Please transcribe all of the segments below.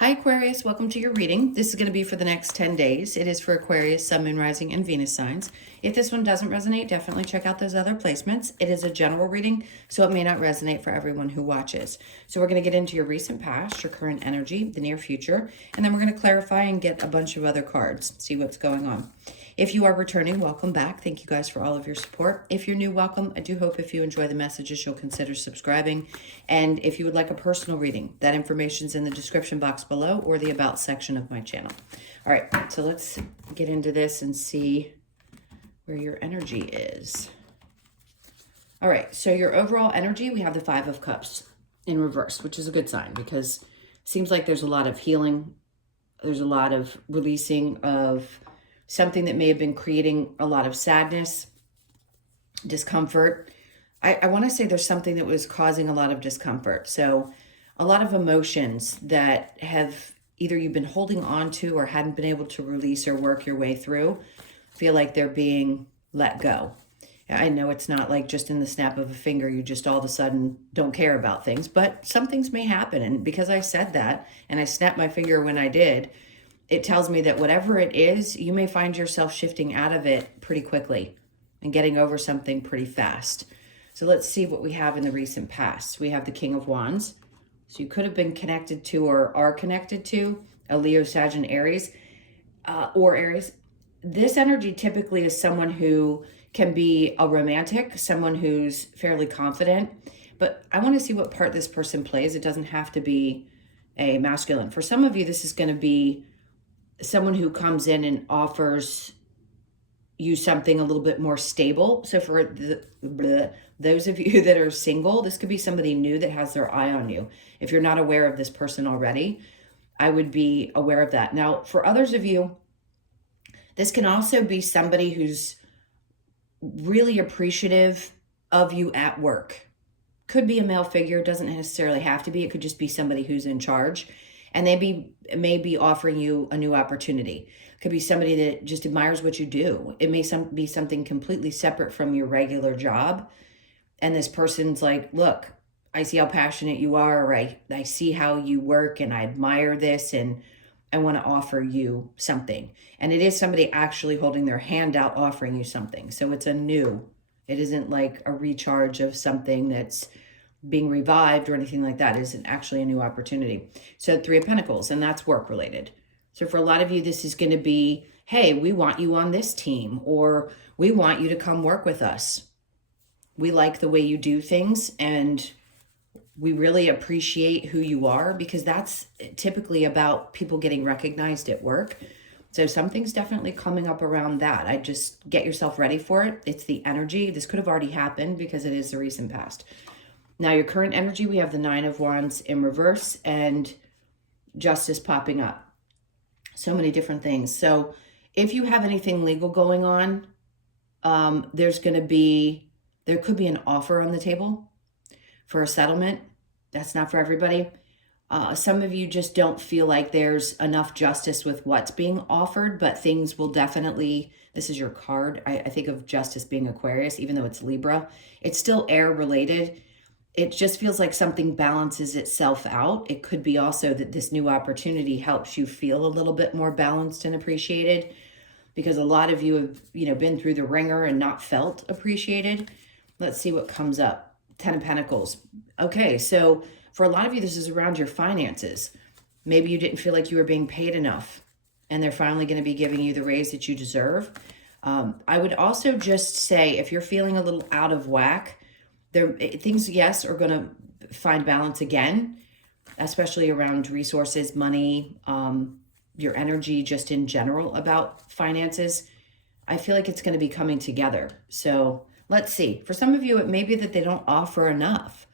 Hi Aquarius, welcome to your reading. This is going to be for the next 10 days. It is for Aquarius, Sun, Moon, Rising, and Venus signs. If this one doesn't resonate, definitely check out those other placements. It is a general reading, so it may not resonate for everyone who watches. So we're going to get into your recent past, your current energy, the near future, and then we're going to clarify and get a bunch of other cards, see what's going on. If you are returning, welcome back. Thank you guys for all of your support. If you're new, welcome. I do hope if you enjoy the messages, you'll consider subscribing. And if you would like a personal reading, that information is in the description box below or the About section of my channel. All right, so let's get into this and see where your energy is. All right, so your overall energy, we have the Five of Cups in reverse, which is a good sign because it seems like there's a lot of healing. There's a lot of releasing of something that may have been creating a lot of sadness, discomfort. I want to say there's something that was causing a lot of discomfort. So a lot of emotions that have either you've been holding on to or hadn't been able to release or work your way through, feel like they're being let go. I know it's not like just in the snap of a finger, you just all of a sudden don't care about things, but some things may happen. And because I said that and I snapped my finger when I did, it tells me that whatever it is, you may find yourself shifting out of it pretty quickly and getting over something pretty fast. So let's see what we have in the recent past. We have the King of Wands. So you could have been connected to or are connected to a Leo, Sag, and Aries, or Aries. This energy typically is someone who can be a romantic, someone who's fairly confident, but I want to see what part this person plays. It doesn't have to be a masculine. For some of you, this is going to be someone who comes in and offers you something a little bit more stable. So for those of you that are single, this could be somebody new that has their eye on you. If you're not aware of this person already, I would be aware of that. Now, for others of you, this can also be somebody who's really appreciative of you at work. Could be a male figure, doesn't necessarily have to be. It could just be somebody who's in charge. And they may be offering you a new opportunity. It could be somebody that just admires what you do. It may be something completely separate from your regular job. And this person's like, look, I see how passionate you are, or I see how you work and I admire this and I want to offer you something. And it is somebody actually holding their hand out, offering you something. So it's a new, it isn't like a recharge of something that's being revived or anything like that. It isn't actually a new opportunity. So Three of Pentacles, and that's work related. So for a lot of you, this is going to be, hey, we want you on this team, or we want you to come work with us. We like the way you do things, and we really appreciate who you are, because that's typically about people getting recognized at work. So something's definitely coming up around that. I just get yourself ready for it. It's the energy. This could have already happened because it is the recent past. Now, your current energy, we have the Nine of Wands in reverse and Justice popping up. So many different things. So if you have anything legal going on, there could be an offer on the table for a settlement. That's not for everybody. Some of you just don't feel like there's enough justice with what's being offered, but things will definitely, this is your card. I think of justice being Aquarius, even though it's Libra. It's still air related. It just feels like something balances itself out. It could be also that this new opportunity helps you feel a little bit more balanced and appreciated, because a lot of you have, been through the ringer and not felt appreciated. Let's see what comes up. Ten of Pentacles. Okay, so for a lot of you, this is around your finances. Maybe you didn't feel like you were being paid enough, and they're finally going to be giving you the raise that you deserve. I would also just say, if you're feeling a little out of whack, things, yes, are going to find balance again, especially around resources, money, your energy, just in general about finances. I feel like it's going to be coming together. So let's see. For some of you, it may be that they don't offer enough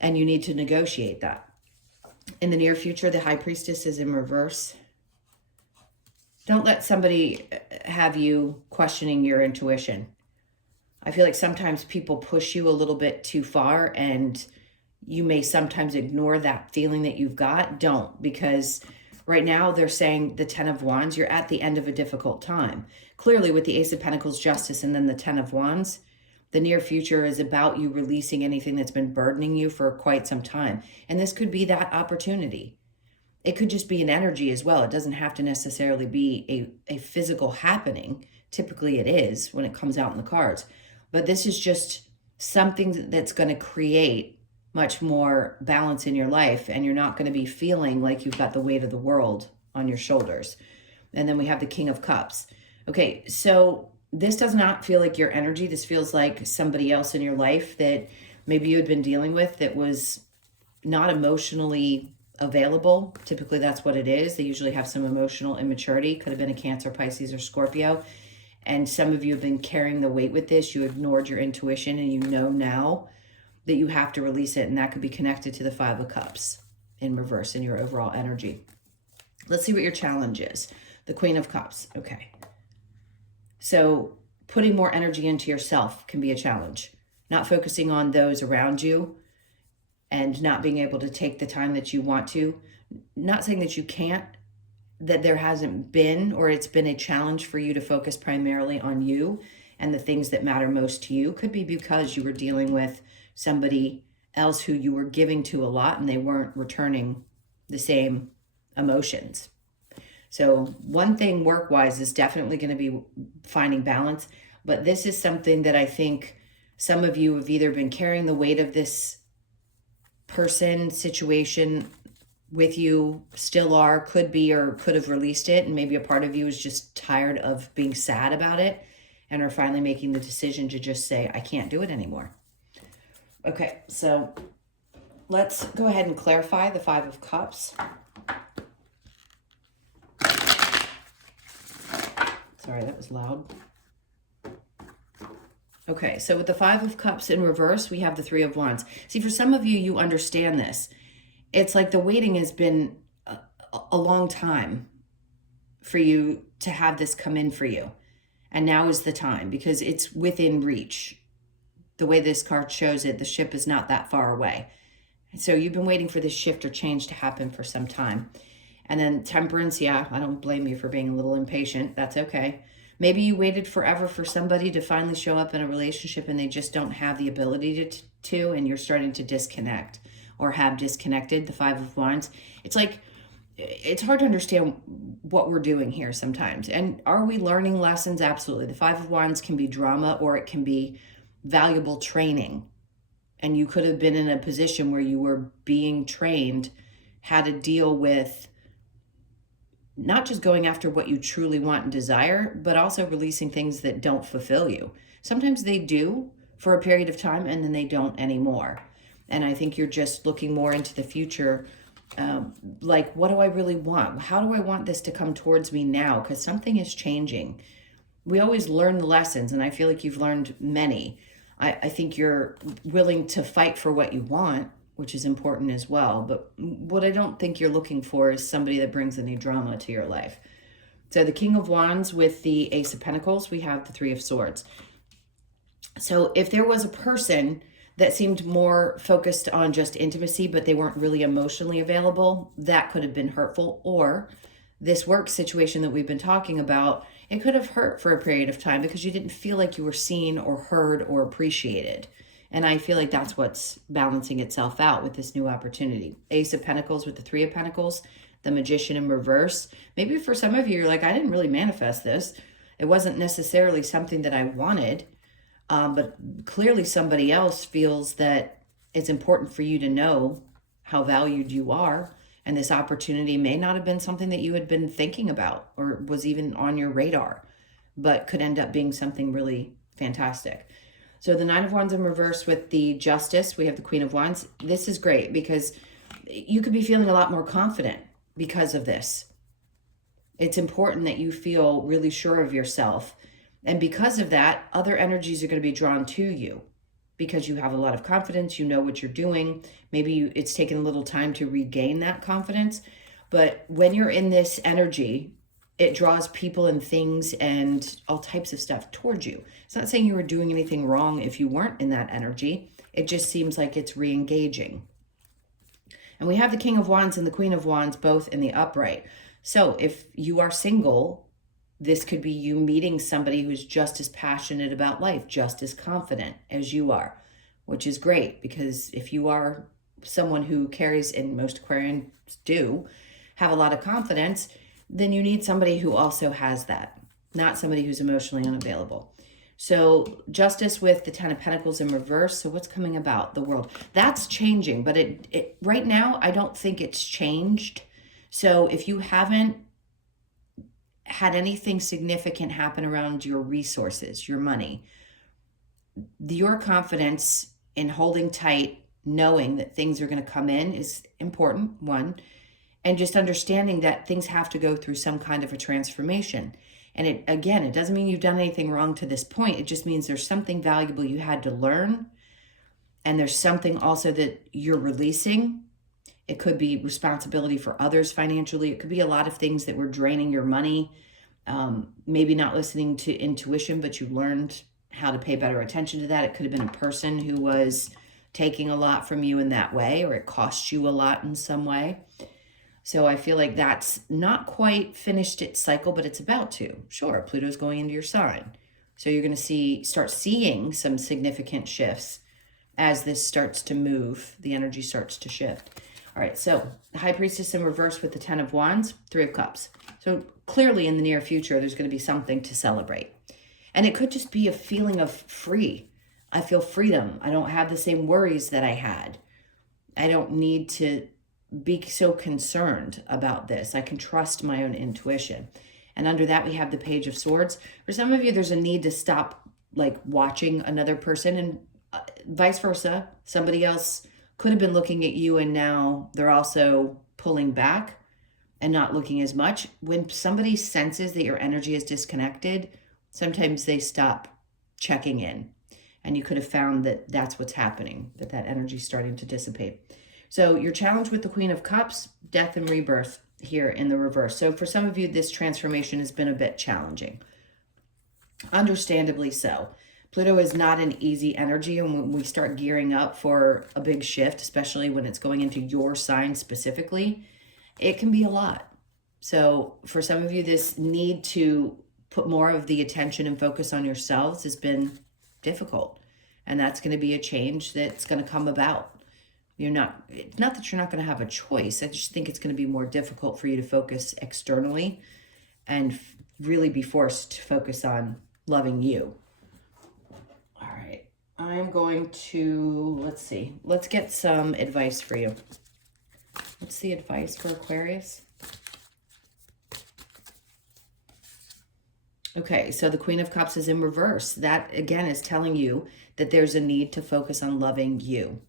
and you need to negotiate that. In the near future, the High Priestess is in reverse. Don't let somebody have you questioning your intuition. I feel like sometimes people push you a little bit too far, and you may sometimes ignore that feeling that you've got. Don't, because right now they're saying the Ten of Wands, you're at the end of a difficult time. Clearly with the Ace of Pentacles, Justice, and then the Ten of Wands, the near future is about you releasing anything that's been burdening you for quite some time. And this could be that opportunity. it could just be an energy as well. It doesn't have to necessarily be a physical happening. Typically it is when it comes out in the cards. But this is just something that's going to create much more balance in your life, and you're not going to be feeling like you've got the weight of the world on your shoulders. And then we have the King of Cups. Okay, so this does not feel like your energy. This feels like somebody else in your life that maybe you had been dealing with that was not emotionally available. Typically that's what it is. They usually have some emotional immaturity. Could have been a Cancer, Pisces, or Scorpio. And some of you have been carrying the weight with this. You ignored your intuition, and you know now that you have to release it. And that could be connected to the Five of Cups in reverse in your overall energy. Let's see what your challenge is. The Queen of Cups. Okay. So putting more energy into yourself can be a challenge. Not focusing on those around you and not being able to take the time that you want to. Not saying that you can't, that there hasn't been, or it's been a challenge for you to focus primarily on you and the things that matter most to you. Could be because you were dealing with somebody else who you were giving to a lot and they weren't returning the same emotions. So one thing work-wise is definitely going to be finding balance, but this is something that I think some of you have either been carrying the weight of this person, situation with you, still are, could be, or could have released it, and maybe a part of you is just tired of being sad about it and are finally making the decision to just say, I can't do it anymore. Okay, so let's go ahead and clarify the Five of Cups. Sorry, that was loud. Okay, so with the Five of Cups in reverse, we have the Three of Wands. See, for some of you, you understand this. It's like the waiting has been a long time for you to have this come in for you. And now is the time because it's within reach. The way this card shows it, the ship is not that far away. So you've been waiting for this shift or change to happen for some time. And then Temperance, yeah, I don't blame you for being a little impatient. That's okay. Maybe you waited forever for somebody to finally show up in a relationship and they just don't have the ability to and you're starting to disconnect or have disconnected. The Five of Wands. It's like, it's hard to understand what we're doing here sometimes. And are we learning lessons? Absolutely. The Five of Wands can be drama or it can be valuable training. And you could have been in a position where you were being trained how to deal with not just going after what you truly want and desire, but also releasing things that don't fulfill you. Sometimes they do for a period of time and then they don't anymore. And I think you're just looking more into the future. Like, what do I really want? How do I want this to come towards me now? Because something is changing. We always learn the lessons, and I feel like you've learned many. I think you're willing to fight for what you want, which is important as well. But what I don't think you're looking for is somebody that brings any drama to your life. So the King of Wands with the Ace of Pentacles, we have the Three of Swords. So if there was a person that seemed more focused on just intimacy, but they weren't really emotionally available, that could have been hurtful. Or this work situation that we've been talking about, it could have hurt for a period of time because you didn't feel like you were seen or heard or appreciated. And I feel like that's what's balancing itself out with this new opportunity. Ace of Pentacles with the Three of Pentacles, the Magician in reverse. Maybe for some of you, you're like, I didn't really manifest this. It wasn't necessarily something that I wanted. But clearly somebody else feels that it's important for you to know how valued you are. And this opportunity may not have been something that you had been thinking about or was even on your radar, but could end up being something really fantastic. So the Nine of Wands in reverse with the Justice, we have the Queen of Wands. This is great because you could be feeling a lot more confident because of this. It's important that you feel really sure of yourself. And because of that, other energies are going to be drawn to you because you have a lot of confidence. You know what you're doing. Maybe it's taken a little time to regain that confidence. But when you're in this energy, it draws people and things and all types of stuff towards you. It's not saying you were doing anything wrong if you weren't in that energy. It just seems like it's re-engaging. And we have the King of Wands and the Queen of Wands both in the upright. So if you are single, this could be you meeting somebody who's just as passionate about life, just as confident as you are, which is great because if you are someone who carries, and most Aquarians do, have a lot of confidence, then you need somebody who also has that, not somebody who's emotionally unavailable. So Justice with the Ten of Pentacles in reverse. So what's coming about? The World. That's changing, but it right now, I don't think it's changed. So if you haven't had anything significant happen around your resources, your money, your confidence in holding tight, knowing that things are going to come in is important, one, and just understanding that things have to go through some kind of a transformation. And it doesn't mean you've done anything wrong to this point. It just means there's something valuable you had to learn. And there's something also that you're releasing. It could be responsibility for others financially. It could be a lot of things that were draining your money. Maybe not listening to intuition, but you learned how to pay better attention to that. It could have been a person who was taking a lot from you in that way, or it cost you a lot in some way. So I feel like that's not quite finished its cycle, but it's about to. Sure, Pluto's going into your sign. So you're going to start seeing some significant shifts as this starts to move. The energy starts to shift. All right, so the High Priestess in reverse with the Ten of Wands, Three of Cups. So clearly in the near future, there's going to be something to celebrate. And it could just be a feeling of free. I feel freedom. I don't have the same worries that I had. I don't need to be so concerned about this. I can trust my own intuition. And under that, we have the Page of Swords. For some of you, there's a need to stop like watching another person, and vice versa. Somebody else could have been looking at you and now they're also pulling back and not looking as much. When somebody senses that your energy is disconnected, sometimes they stop checking in. And you could have found that that's what's happening, that energy is starting to dissipate. So your challenge with the Queen of Cups, death and rebirth here in the reverse. So for some of you, this transformation has been a bit challenging. Understandably so. Pluto is not an easy energy, and when we start gearing up for a big shift, especially when it's going into your sign specifically, it can be a lot. So for some of you, this need to put more of the attention and focus on yourselves has been difficult. And that's going to be a change that's going to come about. It's not that you're not going to have a choice. I just think it's going to be more difficult for you to focus externally and really be forced to focus on loving you. All right. I'm going to, let's get some advice for you. What's the advice for Aquarius? Okay, so the Queen of Cups is in reverse. That, again, is telling you that there's a need to focus on loving you.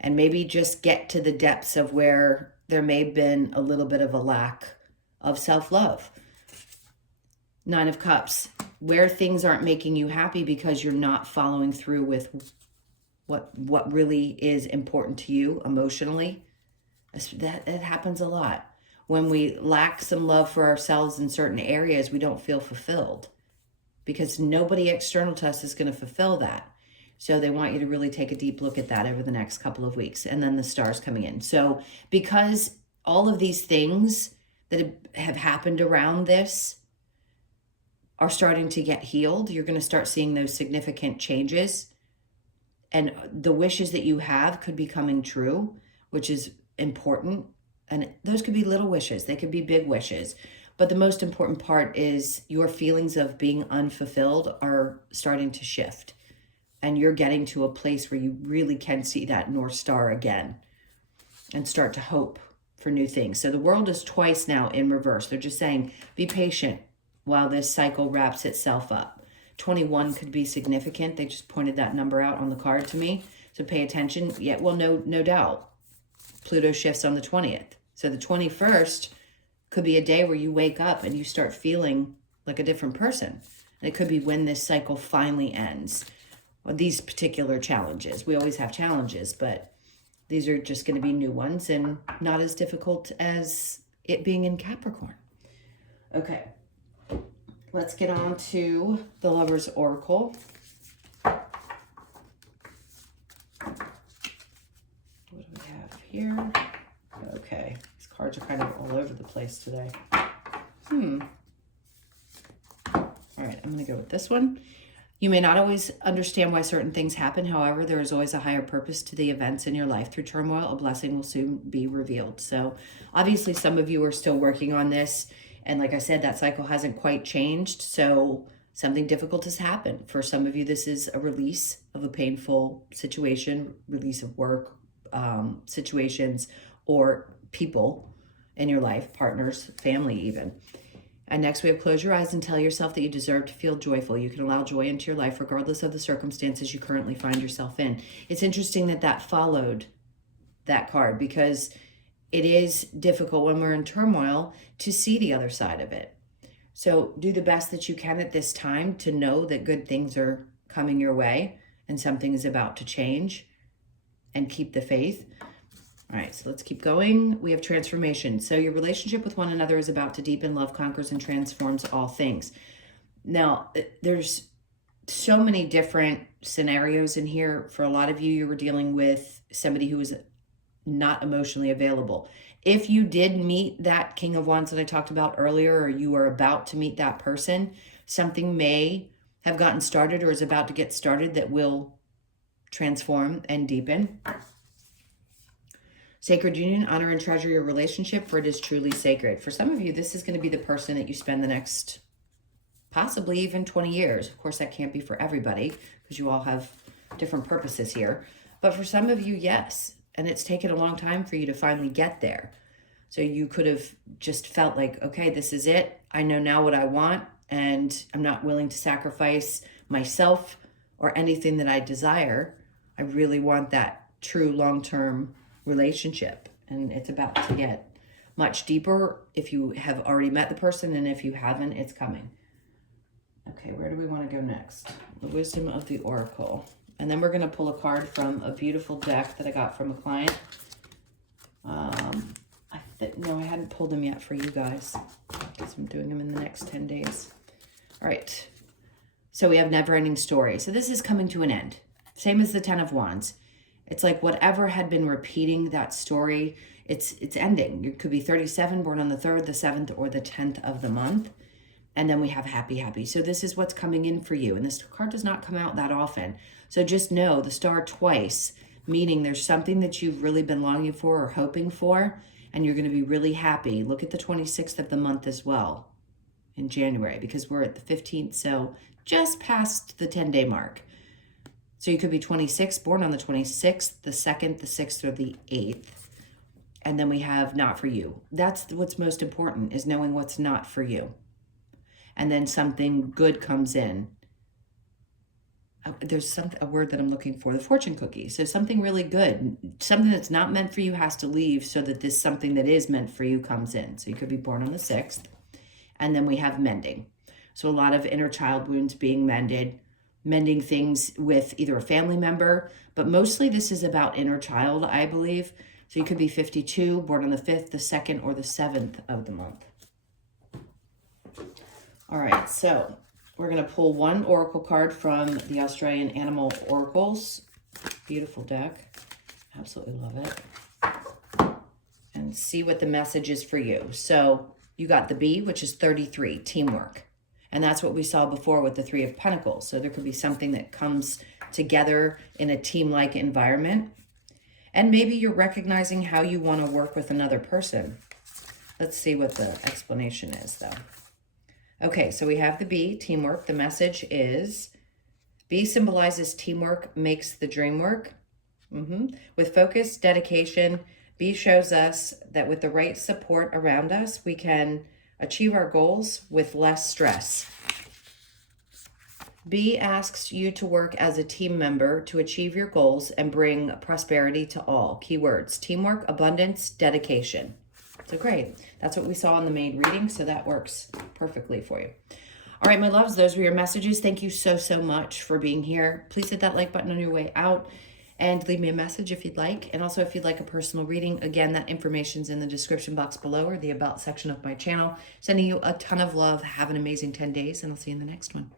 And maybe just get to the depths of where there may have been a little bit of a lack of self-love. Nine of Cups, where things aren't making you happy because you're not following through with what really is important to you emotionally. That happens a lot. When we lack some love for ourselves in certain areas, we don't feel fulfilled because nobody external to us is going to fulfill that. So they want you to really take a deep look at that over the next couple of weeks, and then the stars coming in. So because all of these things that have happened around this are starting to get healed, you're going to start seeing those significant changes, and the wishes that you have could be coming true, which is important. And those could be little wishes. They could be big wishes. But the most important part is your feelings of being unfulfilled are starting to shift. And you're getting to a place where you really can see that North Star again and start to hope for new things. So the world is twice now in reverse. They're just saying, be patient while this cycle wraps itself up. 21 could be significant. They just pointed that number out on the card to me. So pay attention. Yeah, well, no doubt. Pluto shifts on the 20th. So the 21st could be a day where you wake up and you start feeling like a different person. And it could be when this cycle finally ends. These particular challenges. We always have challenges, but these are just going to be new ones and not as difficult as it being in Capricorn. Okay, let's get on to the Lover's Oracle. What do we have here? Okay, these cards are kind of all over the place today. All right, I'm going to go with this one. You may not always understand why certain things happen. However, there is always a higher purpose to the events in your life. Through turmoil, a blessing will soon be revealed. So obviously some of you are still working on this. And like I said, that cycle hasn't quite changed. So something difficult has happened. For some of you, this is a release of a painful situation, release of work, situations, or people in your life, partners, family even. And next we have close your eyes and tell yourself that you deserve to feel joyful. You can allow joy into your life regardless of the circumstances you currently find yourself in. It's interesting that that followed that card, because it is difficult when we're in turmoil to see the other side of it. So do the best that you can at this time to know that good things are coming your way and something is about to change, and keep the faith. All right, so let's keep going. We have transformation. So your relationship with one another is about to deepen. Love conquers and transforms all things. Now, there's so many different scenarios in here. For a lot of you, you were dealing with somebody who was not emotionally available. If you did meet that King of Wands that I talked about earlier, or you are about to meet that person, something may have gotten started or is about to get started that will transform and deepen. Sacred union, honor and treasure your relationship, for it is truly sacred. For some of you, this is going to be the person that you spend the next possibly even 20 years. Of course, that can't be for everybody because you all have different purposes here. But for some of you, yes. And it's taken a long time for you to finally get there. So you could have just felt like, okay, this is it. I know now what I want, and I'm not willing to sacrifice myself or anything that I desire. I really want that true long-term relationship, and it's about to get much deeper if you have already met the person, and if you haven't, it's coming. Okay, where do we want to go next? The wisdom of the oracle, and then we're going to pull a card from a beautiful deck that I got from a client. No, I hadn't pulled them yet for you guys. I guess I'm doing them in the next 10 days. All right, so we have never-ending story. So this is coming to an end, same as the 10 of Wands. It's like whatever had been repeating that story, it's ending. You could be 37, born on the 3rd, the 7th, or the 10th of the month. And then we have happy, happy. So this is what's coming in for you. And this card does not come out that often. So just know the star twice, meaning there's something that you've really been longing for or hoping for, and you're going to be really happy. Look at the 26th of the month as well in January, because we're at the 15th. So just past the 10-day mark. So you could be 26, born on the 26th, the 2nd, the 6th, or the 8th. And then we have not for you. That's what's most important, is knowing what's not for you. And then something good comes in. There's a word that I'm looking for, the fortune cookie. So something really good, something that's not meant for you has to leave so that this something that is meant for you comes in. So you could be born on the 6th. And then we have mending. So a lot of inner child wounds being mended, mending things with either a family member, but mostly this is about inner child, I believe. So you could be 52, born on the 5th, the 2nd, or the 7th of the month. All right, so we're going to pull one oracle card from the Australian Animal Oracles. Beautiful deck. Absolutely love it. And see what the message is for you. So you got the B, which is 33, teamwork. And that's what we saw before with the 3 of Pentacles. So there could be something that comes together in a team-like environment. And maybe you're recognizing how you want to work with another person. Let's see what the explanation is, though. Okay, so we have the B, teamwork. The message is, B symbolizes teamwork makes the dream work. With focus, dedication, B shows us that with the right support around us, we can achieve our goals with less stress. B asks you to work as a team member to achieve your goals and bring prosperity to all. Keywords, teamwork, abundance, dedication. So great. That's what we saw in the main reading, so that works perfectly for you. All right, my loves, those were your messages. Thank you so, so much for being here. Please hit that like button on your way out and leave me a message if you'd like. And also, if you'd like a personal reading, again, that information's in the description box below or the About section of my channel. Sending you a ton of love. Have an amazing 10 days, and I'll see you in the next one.